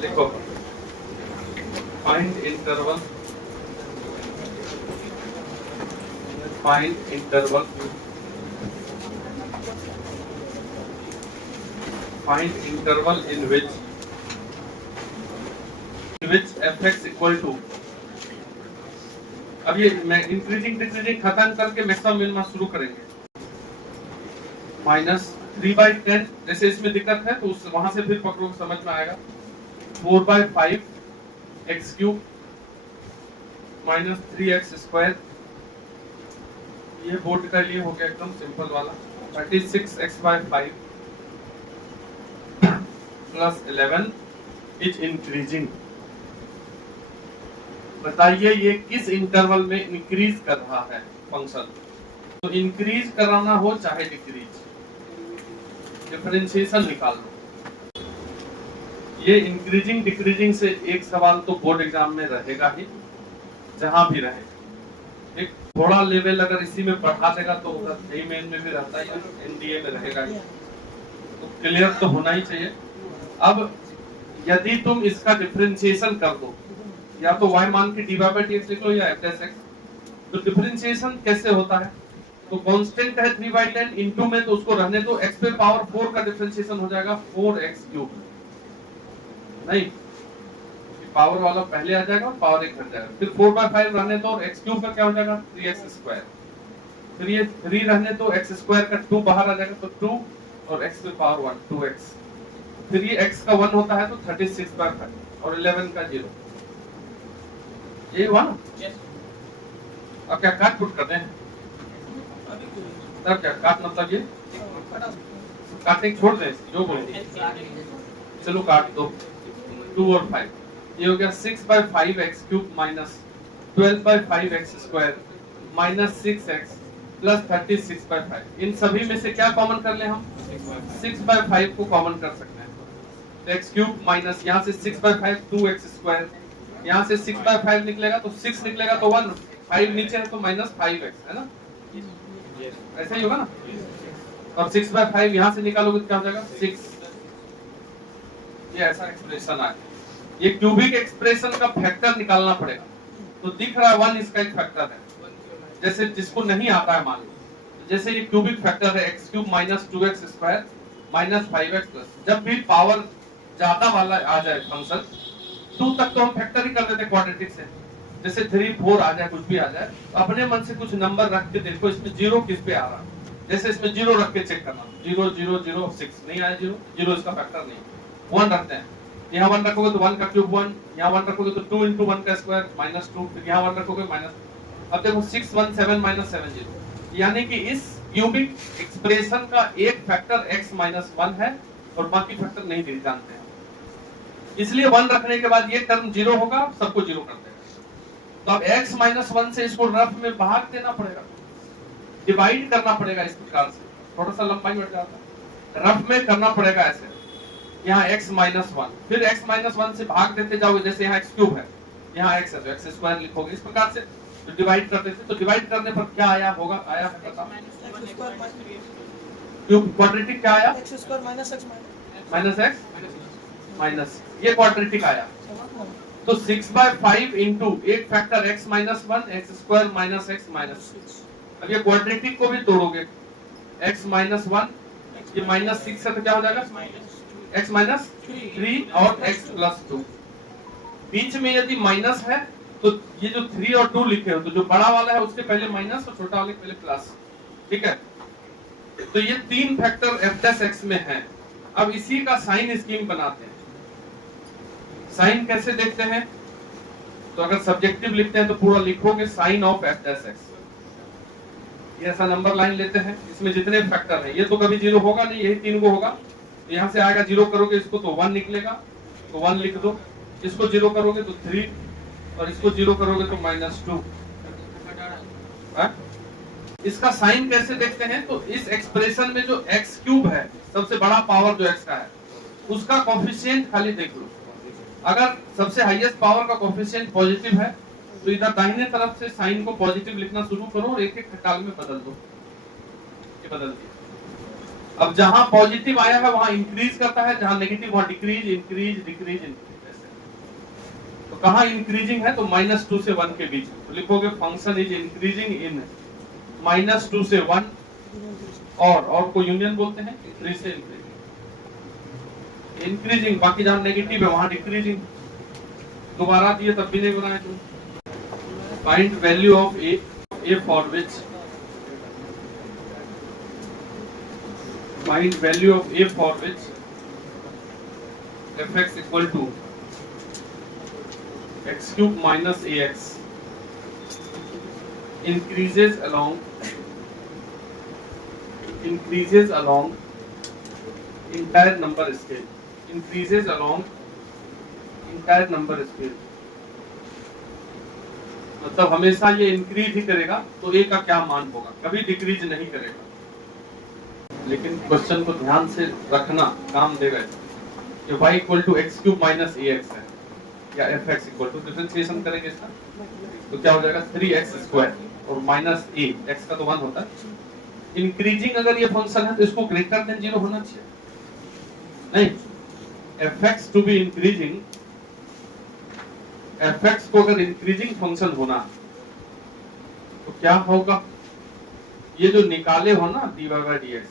लिखो find interval in which fx equal to, अब ये इंक्रीजिंग डिक्रीजिंग खत्म करके मैक्सिमम मिनिमम शुरू करेंगे। -3/10 जैसे इसमें दिक्कत है तो वहां से फिर पकड़ो, समझ में आएगा। 4/5 x क्यूब -3x², ये बोर्ड का लिए हो गया एकदम सिंपल वाला। 36x/5 plus 11 is increasing. बताइए ये किस इंटरवल में इंक्रीज कर रहा है फंक्शन। तो इंक्रीज कराना हो चाहे डिक्रीज, डिफरेंशिएशन निकाल लो। ये इंक्रीजिंग डिक्रीजिंग से एक सवाल तो बोर्ड एग्जाम में रहेगा ही, जहां भी रहे। एक थोड़ा लेवल अगर इसी में बढ़ा देगा तो जेईई मेन में भी रहता है, एनडीए में रहेगा ही, तो क्लियर तो होना ही चाहिए। अब यदि तुम इसका डिफरेंशिएशन कर दो, या तो y मान के dy/dx लिख लो या f'(x), तो डिफरेंशिएशन कैसे होता है? तो कांस्टेंट है 3/10 इनटू में, तो उसको रहने दो, x पे पावर 4 का डिफरेंशिएशन हो जाएगा 4x3। नहीं, पावर वाला पहले आ जाएगा, पावर 1 घट जाएगा, फिर 4/5 रहने दो और x³ का क्या हो जाएगा 3x², फिर ये 3 रहने दो, x² का 2 बाहर आ जाएगा तो 2 और x पे पावर 1 2x, फिर ये x का 1 होता है तो 36/5 और 11 का 0। ये हुआ ना? अब क्या काट पुट करते हैं? तब क्या काट मतलब ये काटे छोड़ दे जो बोले, चलो काट दो। 2 और 5 ये हो गया 6/5x³ -12/5x² -6x प्लस 36/5। इन सभी में से क्या कॉमन कर ले हम? 6/5 को कॉमन कर सकते हैं, तो x³ माइनस यहाँ से 6/5 2x², यहाँ से 6/5 निकलेगा तो 6 निकलेगा तो 1, 5 नीचे है तो -5x है ना, ऐसा ही होगा ना। और 6/5 यहाँ से निकालोगे तो क्या हो जाएगा 6। ये ऐसा एक्सप्रेशन आया। ये क्यूबिक एक्सप्रेशन का फैक्टर निकालना पड़ेगा, तो दिख रहा है 1 इसका एक फैक्टर है। जैसे जिसको नहीं आता है मान लो, जैसे ये क्यूबिक फैक्टर है x³ -2x² -5x+, जब भी पावर ज्यादा वाला आ जाए फंक्शन 2 तक तो हम फैक्टर ही कर देते क्वाड्रेटिक से। जैसे 3 4 आ जाए, कुछ भी आ जाए, तो अपने मन से कुछ नंबर रख के देखो इसमें 0 किस पे आ रहा है। जैसे इसमें 0 रख के चेक करना, 0 0 0 6 नहीं आया, 0 इसका फैक्टर नहीं। 1 रखते हैं, यहाँ 1 रखोगे तो 1 का क्यूब 1, यहाँ 1 रखोगे तो 2 × 1 का स्क्वायर -2, फिर यहाँ 1 रखोगे माइनस। अब देखो 6 1 7 -7 0, यानी कि इस क्यूबिक एक्सप्रेशन का एक फैक्टर x -1 है और बाकी फैक्टर नहीं जानते हैं, इसलिए 1 रखने के बाद ये टर्म 0 होगा, सबको 0 कर देगा। तो अब x -1 से इसको रफ में भाग देना पड़ेगा, डिवाइड करना पड़ेगा इस प्रकार से, थोड़ा सा लंबाई बढ़ जाता है, रफ में करना पड़ेगा ऐसे। यहाँ x -1, फिर x -1 से भाग देते जाओगे, जैसे यहाँ x³ है, यहाँ x है तो x² लिखोगे, इस प्रकार से तो डिवाइड करते थे। तो डिवाइड करने पर क्या आया होगा, आया है पता? क्यूब क्वाड्रेटिक क्या आया? x² -x माइनस, ये क्वाड्रेटिक आया। तो 6/5 इंटू एक फैक्टर x -1 x² -x -6। अब ये क्वाड्रेटिक को भी तोड़ोगे, x -1 ये -6 है तो क्या हो जाएगा x -3 और x +2। बीच में यदि माइनस है तो ये जो 3 और 2 लिखे हो, तो जो बड़ा वाला है उसके पहले माइनस और छोटा वाले के पहले प्लस, ठीक है। तो ये 3 फैक्टर f' में है। अब इसी का साइन स्कीम बनाते हैं। साइन कैसे देखते हैं? तो अगर सब्जेक्टिव लिखते हैं तो पूरा लिखोगे साइन ऑफ f'। ये ऐसा नंबर लाइन लेते हैं, इसमें जितने फैक्टर हैं, ये तो कभी 0 होगा नहीं, यही 3 को होगा, तो यहाँ से आएगा 0 करोगे इसको तो 1 निकलेगा, तो 1 लिख दो, इसको 0 करोगे तो 3 और इसको 0 करोगे तो -2। इसका साइन कैसे देखते हैं? तो इस एक्सप्रेशन में जो x³ है, सबसे बड़ा पावर जो x का है, उसका कोफिशिएंट खाली देख लो। अगर सबसे हाईएस्ट पावर का कोफिशिएंट पॉजिटिव है तो इधर दाहिने तरफ से साइन को पॉजिटिव लिखना शुरू करो और एक एक खटाल में बदल दो। ये बदल दिया। अब जहां पॉजिटिव आया है वहां इंक्रीज करता है, जहां नेगेटिव वहां डिक्रीज इंक्रीज डिक्रीज इंक्रीज। कहाँ इंक्रीजिंग है? तो -2 से 1 के बीच में, तो लिखोगे फंक्शन इज इंक्रीजिंग इन -2 से 1 और को यूनियन बोलते हैं 3 से इंक्रीजिंग, बाकी जहां नेगेटिव है वहां डिक्रीजिंग। दोबारा दिए तब भी नहीं बनाए तुम। Find value of A for which find value of a for which fx equal to x cube minus ax increases along entire number scale, increases along entire number scale, मतलब हमेशा ये इंक्रीज ही करेगा, तो a का क्या मान होगा, कभी डिक्रीज नहीं करेगा। लेकिन क्वेश्चन को ध्यान से रखना, काम देगा कि y equal to x cube minus a x है, या f x equal to, differentiation करेंगे इसका तो क्या हो जाएगा 3x स्क्वायर और माइनस ए एक्स का तो 1 होता है। इंक्रीजिंग अगर ये फंक्शन है तो इसको ग्रेटर देन 0 होना चाहिए, नहीं f x to be increasing, f x को अगर इंक्रीजिंग फंक्शन होना तो क्या होगा, ये जो निकाले हो ना dy by dx,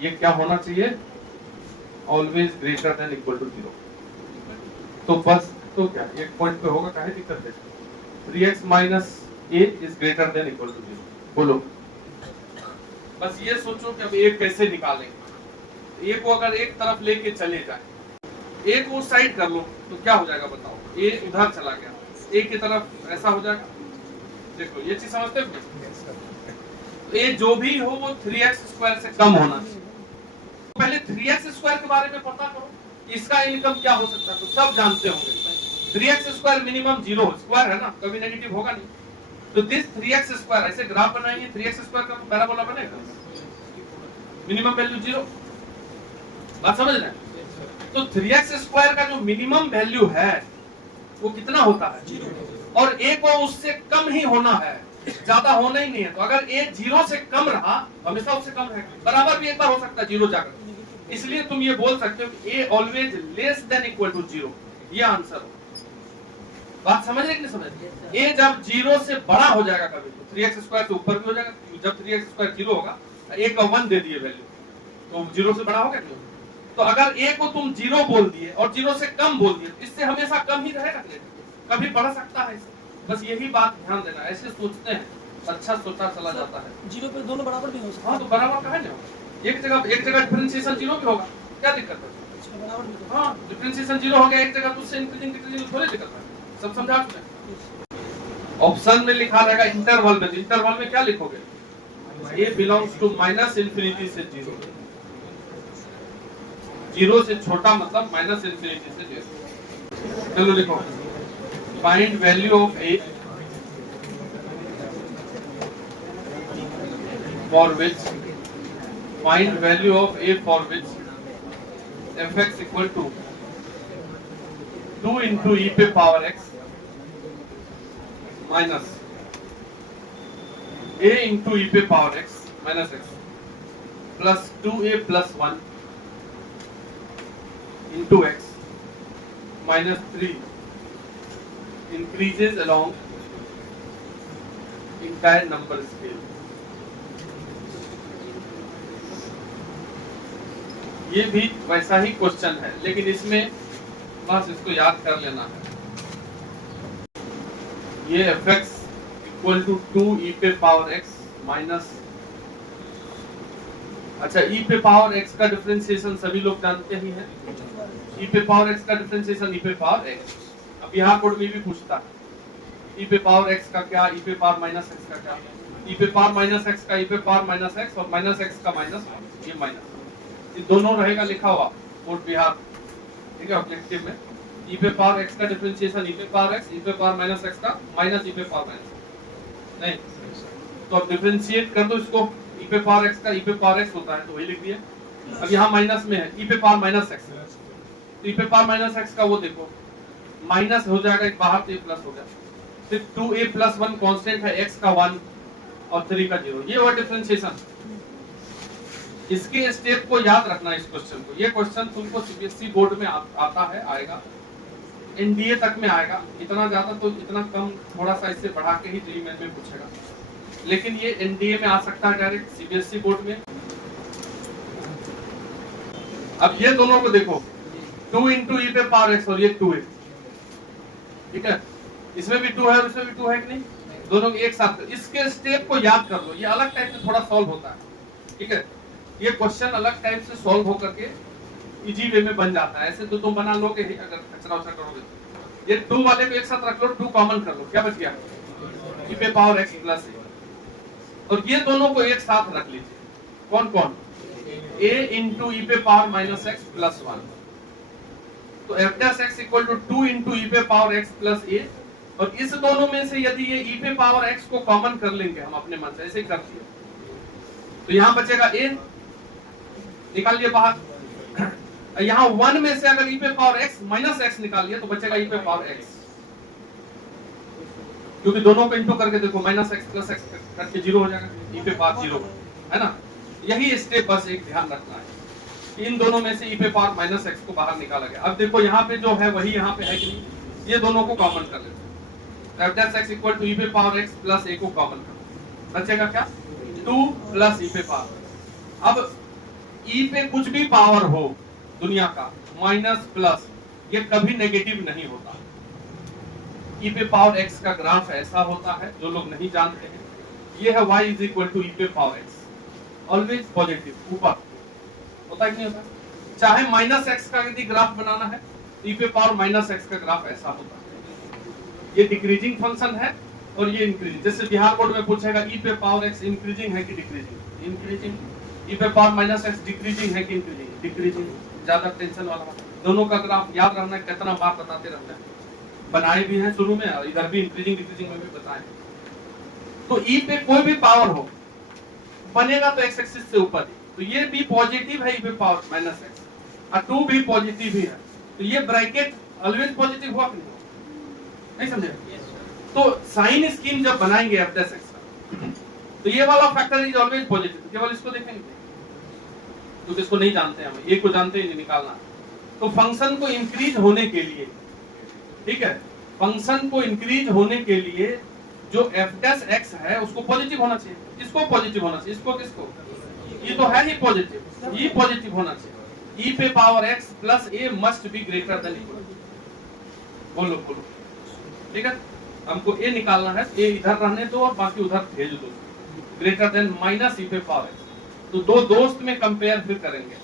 ये क्या होना चाहिए, always greater than equal to 0। तो बस तो क्या एक पॉइंट पे होगा, काहे दिक्कत है, 3x minus a is greater than equal to 0। बोलो, बस ये सोचो कि अब a कैसे निकालेंगे। a को अगर एक तरफ लेके चले जाए, a को उस साइड कर लो तो क्या हो जाएगा बताओ, a उधर चला गया, a की तरफ ऐसा हो जाएगा। देखो ये चीज समझते हो, ए जो भी हो वो 3x स्क्वायर से कम होना चाहिए। पहले 3x स्क्वायर के बारे में पता करो, इसका इनकम क्या हो सकता है, तो सब जानते होंगे 3x स्क्वायर मिनिमम 0 स्क्वायर है ना, कभी नेगेटिव होगा नहीं। तो दिस 3x स्क्वायर, ऐसे ग्राफ बनाएंगे 3x स्क्वायर का पैराबोला बनेगा, मिनिमम वैल्यू 0, बात समझ रहे हैं। तो 3x स्क्वायर का जो मिनिमम वैल्यू है वो कितना होता है, 0, और a को उससे कम ही होना है, ज्यादा होना ही नहीं है। तो अगर a 0 से कम रहा, हमेशा उससे कम है, बराबर भी एक बार हो सकता है 0 जाकर, इसलिए तुम ये बोल सकते हो कि a always less than equal to 0, ये आंसर हो। बात समझ रहे कि नहीं समझ रहे? a जब 0 से बड़ा हो जाएगा कभी, तो 3x स्क्वायर से ऊपर भी हो जाएगा, जब 3x स्क्वायर 0 होगा, a का 1 दे दिए वैल्यू, तो 0 से बड़ा होगा नहीं। तो अगर a को तुम 0 बोल दिए और 0 से कम बोल दिए, इससे हमेशा कम ही रहेगा, कभी बढ़ सकता है। बस यही बात ध्यान देना, ऐसे सोचते हैं अच्छा सोचा चला जाता है। 0 पे दोनों बराबर भी हो सकता है। हाँ तो बराबर कहाँ नहीं होगा, एक जगह डिफरेंशिएशन 0 भी होगा, क्या दिक्कत है? बराबर भी तो। हाँ डिफरेंशिएशन 0 हो गया एक जगह, तो उससे इंक्रीजिंग डिक्रीजिंग थोड़ी दिक्कत है, सब समझा आपने। ऑप्शन में लिखा रहेगा इंटरवल में, इंटरवल में क्या लिखोगे, a belongs to minus infinity से 0, 0 से छोटा मतलब माइनस इंफिनिटी से 0। चलो लिखो, find value of a for which fx equal to 2 into e पे power x minus a into e पे power x minus x plus 2a plus 1 into x minus 3 increases along entire number scale। ये भी वैसा ही question है, लेकिन इसमें बस इसको याद कर लेना है, ये fx इक्वल टू 2e पे पावर x माइनस, अच्छा e पे पावर x का डिफरेंशिएशन सभी लोग जानते ही हैं, e पे पावर x का डिफरेंशिएशन e पे पावर x। अब यहाँ कोड में भी पूछता है e पे पावर x का क्या, e पे पावर माइनस x का क्या, e पे पावर माइनस x का e पे पावर माइनस x और माइनस x का माइनस, ये माइनस, ये दोनों रहेगा लिखा हुआ कोड बिहार, ठीक है ऑब्जेक्टिव में। e पे पावर x का डिफरेंशिएशन e पे पावर x, e पे पावर माइनस x का माइनस e पे पावर माइनस, नहीं तो अब डिफरेंशिएट कर दो इसको, e पे पावर x का e पे पावर x होता है तो वही लिख दिए। अब यहाँ माइनस में है e पे पावर माइनस x, तो e पे पावर माइनस x का वो देखो माइनस हो जाएगा, एक बाहर तो ये प्लस हो गया, फिर 2a प्लस 1 कांस्टेंट है, x का 1 और 3 का 0, ये हुआ डिफरेंशिएशन। इसके स्टेप को याद रखना, इस क्वेश्चन को, ये क्वेश्चन तुमको सीबीएसई बोर्ड में आता है, आएगा, एनडीए तक में आएगा, इतना ज्यादा तो इतना कम, थोड़ा सा इससे बढ़ा के ही जेईई मेन में पूछेगा, लेकिन ये एनडीए में आ सकता है डायरेक्ट सीबीएसई बोर्ड में। अब ये दोनों को देखो, 2 इंटू ई पे पावर एक्स और ये 2 है, ठीक है, इसमें भी 2 है और इसमें भी 2 है कि नहीं, दोनों एक साथ। इसके स्टेप को याद कर लो, ये अलग टाइप से थोड़ा सॉल्व होता है, ठीक है, ये क्वेश्चन अलग टाइप से सॉल्व होकर के इजी वे में बन जाता है। ऐसे तो तुम बना लोगे ही अगर कचरा उचरा करोगे तो। ये 2 वाले को एक साथ रख लो, 2 कॉमन कर लो, क्या बच गया, ई पे पावर एक्स प्लस ए, और ये दोनों को एक साथ रख लीजिए, कौन कौन, a इंटू ई पे पावर माइनस एक्स प्लस 1, तो f dash x equal to 2 into e पे पावर एक्स प्लस ए, और इस दोनों में से यदि ये ई पे पावर एक्स को कॉमन कर लेंगे हम अपने मन से, ऐसे ही कर दिए, तो यहां बचेगा a, निकालिए बाहर, यहां 1 में से अगर ई पे पावर एक्स माइनस एक्स निकालिए तो बचेगा ई पे पावर एक्स, क्योंकि दोनों को इंटू करके देखो, माइनस एक्स प्लस एक्स करके 0 हो जाएगा, ई पे पावर 0 है ना। यही स्टेप बस एक ध्यान रखना है, इन दोनों में से ई पे पावर माइनस एक्स को बाहर निकाला गया। अब देखो यहाँ पे जो है वही यहाँ पे है कि नहीं, ये दोनों को कॉमन कर लेते हैं, f dash x equal to e पे पावर एक्स प्लस ए को कॉमन कर, बचेगा क्या, 2 प्लस ई पे पावर। अब ई पे कुछ भी पावर हो दुनिया का, माइनस प्लस, ये कभी नेगेटिव नहीं होता। ई पे पावर एक्स का ग्राफ ऐसा होता है, जो लोग नहीं जानते हैं, ये है y is equal to e पे पावर एक्स, ऑलवेज पॉजिटिव, ऊपर होता है कि नहीं होता, चाहे माइनस एक्स का यदि ग्राफ बनाना है, ई पे पावर माइनस एक्स का ग्राफ ऐसा होता है। ये डिक्रीजिंग फंक्शन है और ये इंक्रीजिंग, जैसे बिहार बोर्ड में पूछेगा ई पे पावर एक्स इंक्रीजिंग है कि डिक्रीजिंग, इंक्रीजिंग, ई पे पावर माइनस एक्स डिक्रीजिंग है कि इंक्रीजिंग, डिक्रीजिंग, ज्यादा टेंशन वाला। दोनों का ग्राफ याद रखना, कितना बार बताते रहते हैं, बनाए भी हैं शुरू में, और इधर भी इंक्रीजिंग डिक्रीजिंग में भी बताए। तो ई पे कोई भी पावर हो बनेगा तो एक्स एक्सिस से ऊपर ही, तो ये भी पॉजिटिव है ई पे पावर माइनस एक्स, और 2 भी पॉजिटिव ही है, तो ये ब्रैकेट ऑलवेज पॉजिटिव हुआ कि नहीं समझे। तो साइन स्कीम जब बनाएंगे एफ डैश एक्स का, तो ये वाला फैक्टर इज ऑलवेज पॉजिटिव, केवल इसको देखेंगे, क्योंकि इसको नहीं जानते हम, एक को जानते ही नहीं निकालना। तो फंक्शन को इंक्रीज होने के लिए, ठीक है, फंक्शन को इंक्रीज होने के लिए जो एफ डैश एक्स है उसको पॉजिटिव होना चाहिए, इसको पॉजिटिव होना चाहिए, इसको किसको, ये तो है ही पॉजिटिव, ये पॉजिटिव होना चाहिए। ई पे power x plus A must be greater than equal, बोलो बोलो, ठीक है, हमको ए निकालना है, ए इधर रहने दो और बाकी उधर भेज दो, ग्रेटर देन माइनस ई पे पावर एक्स। तो दो दोस्त में कंपेयर फिर करेंगे,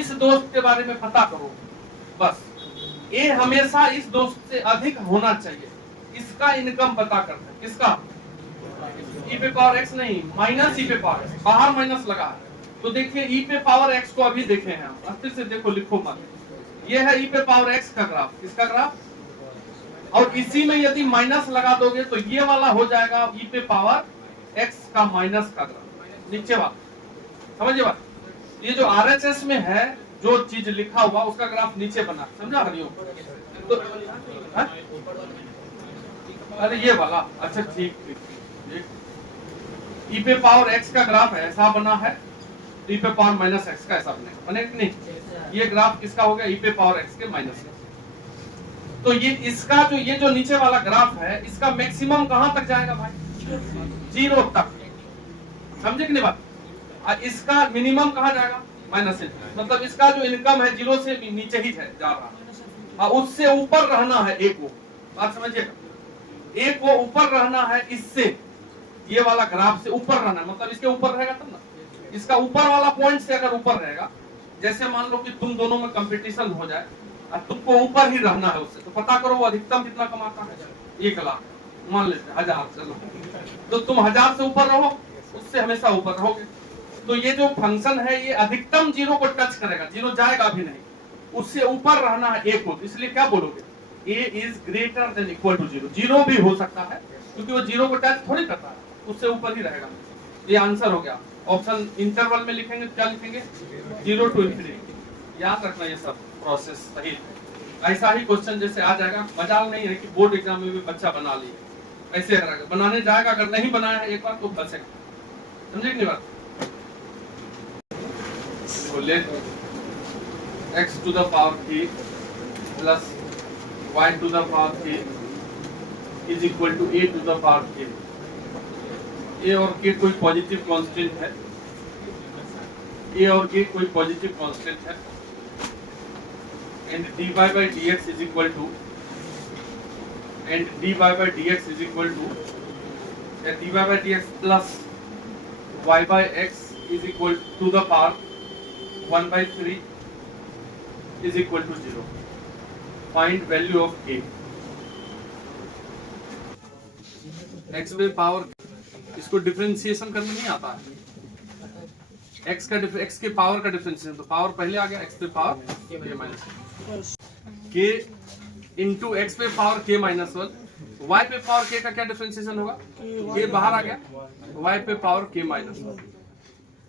इस दोस्त के बारे में पता करो बस, ए हमेशा इस दोस्त से अधिक होना चाहिए, इसका इनकम पता करते हैं, किसका, ई पे पावर एक्स नहीं, माइनस ई पे पावर एक्स, बाहर माइनस लगा है, तो देखिए ई पे पावर एक्स को अभी देखे हैं हम, अस्थिर से देखो, लिखो मत, ये है ई पे पावर एक्स का ग्राफ, किसका ग्राफ, और इसी में यदि माइनस लगा दोगे तो ये वाला हो जाएगा ई पे पावर एक्स का माइनस का ग्राफ, नीचे वाला, समझिए बात, ये जो आरएचएस में है जो चीज लिखा हुआ उसका ग्राफ नीचे बना, समझा हरिओम, तो अरे ये वाला, अच्छा ठीक, ई पे पावर एक्स का ग्राफ ऐसा बना है, ई पे पावर माइनस एक्स का ऐसा बनेगा, बनेगा नहीं, ये ग्राफ किसका हो गया, ई पे पावर एक्स के माइनस एक्स। तो ये इसका जो ये जो नीचे वाला ग्राफ है, इसका मैक्सिमम कहां तक जाएगा भाई, 0 तक, समझे कि नहीं बात, इसका मिनिमम कहां जाएगा, माइनस से, मतलब इसका जो इनकम है 0 से नीचे ही है जा रहा, उससे ऊपर रहना है, एक को बात समझिएगा, एक को ऊपर रहना है, इससे ये वाला ग्राफ से ऊपर रहना, मतलब इसके ऊपर रहेगा तब ना, इसका ऊपर वाला पॉइंट से अगर ऊपर रहेगा, जैसे मान लो कि तुम दोनों में कंपटीशन हो जाए और तुमको ऊपर ही रहना है उससे, तो पता करो वो अधिकतम कितना कमाता है, 1 लाख मान लेते हैं, 1000, चलो तो तुम 1000 से ऊपर रहो, उससे हमेशा ऊपर रहोगे। तो ये जो फंक्शन है ये अधिकतम 0 को टच करेगा, 0 जाएगा भी नहीं, उससे ऊपर रहना है एक को, इसलिए क्या बोलोगे, a is greater than equal to 0, 0 भी हो सकता है क्योंकि वो 0 को टच थोड़ी करता है, उससे ऊपर ही रहेगा। ये आंसर हो गया, ऑप्शन इंटरवल में लिखेंगे क्या लिखेंगे, 0 to इंफिनिटी, याद रखना ये सब प्रोसेस सही है। ऐसा ही क्वेश्चन जैसे आ जाएगा, मजाल नहीं है कि बोर्ड एग्जाम में भी बच्चा बना लिए, ऐसे बनाने जाएगा, अगर नहीं बनाया है एक बार तो बचेगा, समझे नहीं बात। let x to the power 3 plus y to the power k is equal to a to the power k। a और k कोई पॉजिटिव कांस्टेंट है, a और k कोई पॉजिटिव कांस्टेंट है, and dy by dx is equal to dy by dx plus y by x is equal to the power 1 by 3 is equal to 0। Find value of k। x पे power, इसको differentiation करना नहीं आता है। x के power का differentiation, तो power पहले आ गया, x पे power k minus k into x पे पावर k माइनस 1, y पे पावर k का क्या डिफरेंशिएशन होगा, k बाहर आ गया, y पे पावर k माइनस 1,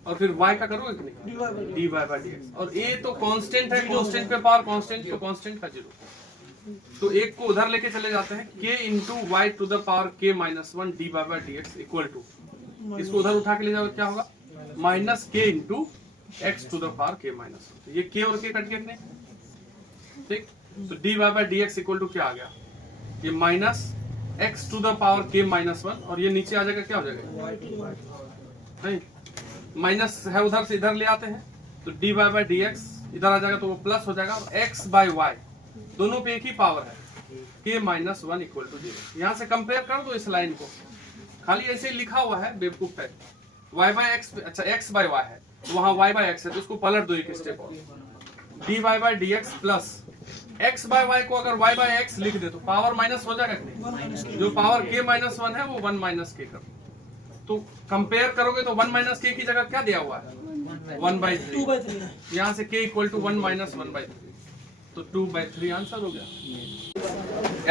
और फिर y का करोगे कि नहीं, dy by dx। और a तो कांस्टेंट है, कांस्टेंट पे पावर कांस्टेंट, तो कांस्टेंट का 0। तो एक को उधर लेके चले जाते हैं, k into y to the power k minus 1 dy by dx equal to, इसको उधर उठा के ले जाओ, क्या होगा, minus k into x to the power k minus 1। ये k और k कट गए कि नहीं, ठीक। तो dy by dx equal to क्या आ गया, ये minus x to the power k minus 1, और ये नीचे आ जाएगा, क्या हो जाएगा, नहीं माइनस है उधर से इधर ले आते हैं, तो dy by dx इधर आ जाएगा तो वो प्लस हो जाएगा, और x by y दोनों पे एक ही पावर है, k माइनस 1 इक्वल टू 0। यहाँ से कंपेयर कर दो इस लाइन को, खाली ऐसे ही लिखा हुआ है बेवकूफ है, y by x, अच्छा x by y है, तो वहाँ y by x है, तो उसको पलट दो एक स्टेप और, dy by dx plus x by y को अगर y by x लिख दे तो पावर माइनस हो जाएगा कि नहीं, जो पावर k माइनस 1 है वो 1 माइनस k कर, तो कंपेयर करोगे तो 1 माइनस k की जगह क्या दिया हुआ है, 1/3, यहाँ से k इक्वल टू 1 माइनस 1/3, तो 2/3 आंसर हो गया।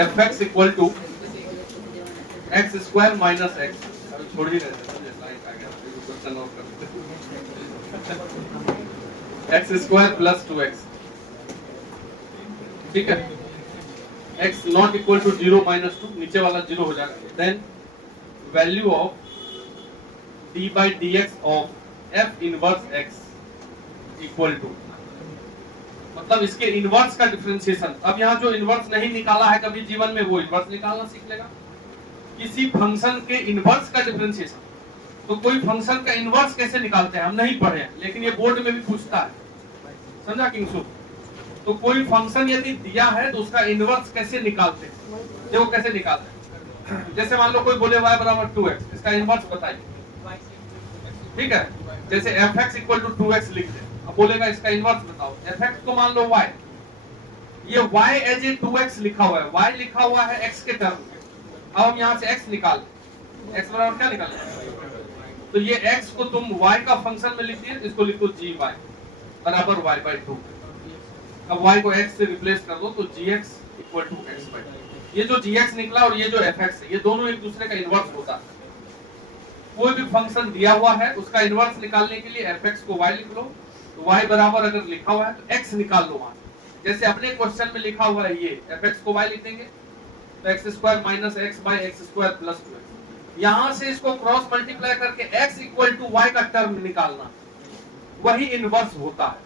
fx equal to x square minus x, छोड़ ही रहे क्वेश्चन और एक्स स्क्वायर प्लस 2x, ठीक है, x नॉट इक्वल टू 0 माइनस 2, नीचे वाला 0 हो जाएगा। Then value of d by d x of f inverse x equal to, मतलब इसके इनवर्स का डिफरेंशिएशन। अब यहाँ जो इनवर्स नहीं निकाला है कभी जीवन में, वो इनवर्स निकालना सीख लेगा। किसी फंक्शन के इनवर्स का डिफरेंशिएशन, तो कोई फंक्शन का इनवर्स कैसे निकालते हैं हम नहीं पढ़े हैं, लेकिन ये बोर्ड में भी पूछता है, समझा किंग्सु। तो कोई फंक्शन यदि दिया है तो उसका इनवर्स कैसे निकालते हैं, देखो कैसे निकालते हैं। जैसे मान लो कोई बोले y बराबर 2x, इसका इनवर्स बताइए, ठीक है। जैसे fx इक्वल टू 2x लिख दे, अब बोलेगा इसका इनवर्स बताओ। fx को मान लो y, ये y एज ए 2x लिखा हुआ है, y लिखा हुआ है x के टर्म में। अब हम यहाँ से x निकाल, x बराबर क्या निकालना, तो ये x को तुम y का फंक्शन में लिख दिए, इसको लिखो gy बराबर y/2। अब y को x से रिप्लेस कर दो, तो gx इक्वल टू x/2। ये जो gx निकला और ये जो fx है, ये दोनों एक दूसरे का इनवर्स होता है। कोई भी फंक्शन दिया हुआ है उसका इनवर्स निकालने के लिए fx को y लिख लो, तो y बराबर अगर लिखा हुआ है तो x निकाल लो वहां। जैसे अपने क्वेश्चन में लिखा हुआ है ये fx को y लिख देंगे, तो x square minus x by x square plus 2x। यहाँ से इसको क्रॉस मल्टीप्लाई करके x इक्वल टू y का टर्म निकालना, वही इनवर्स होता है।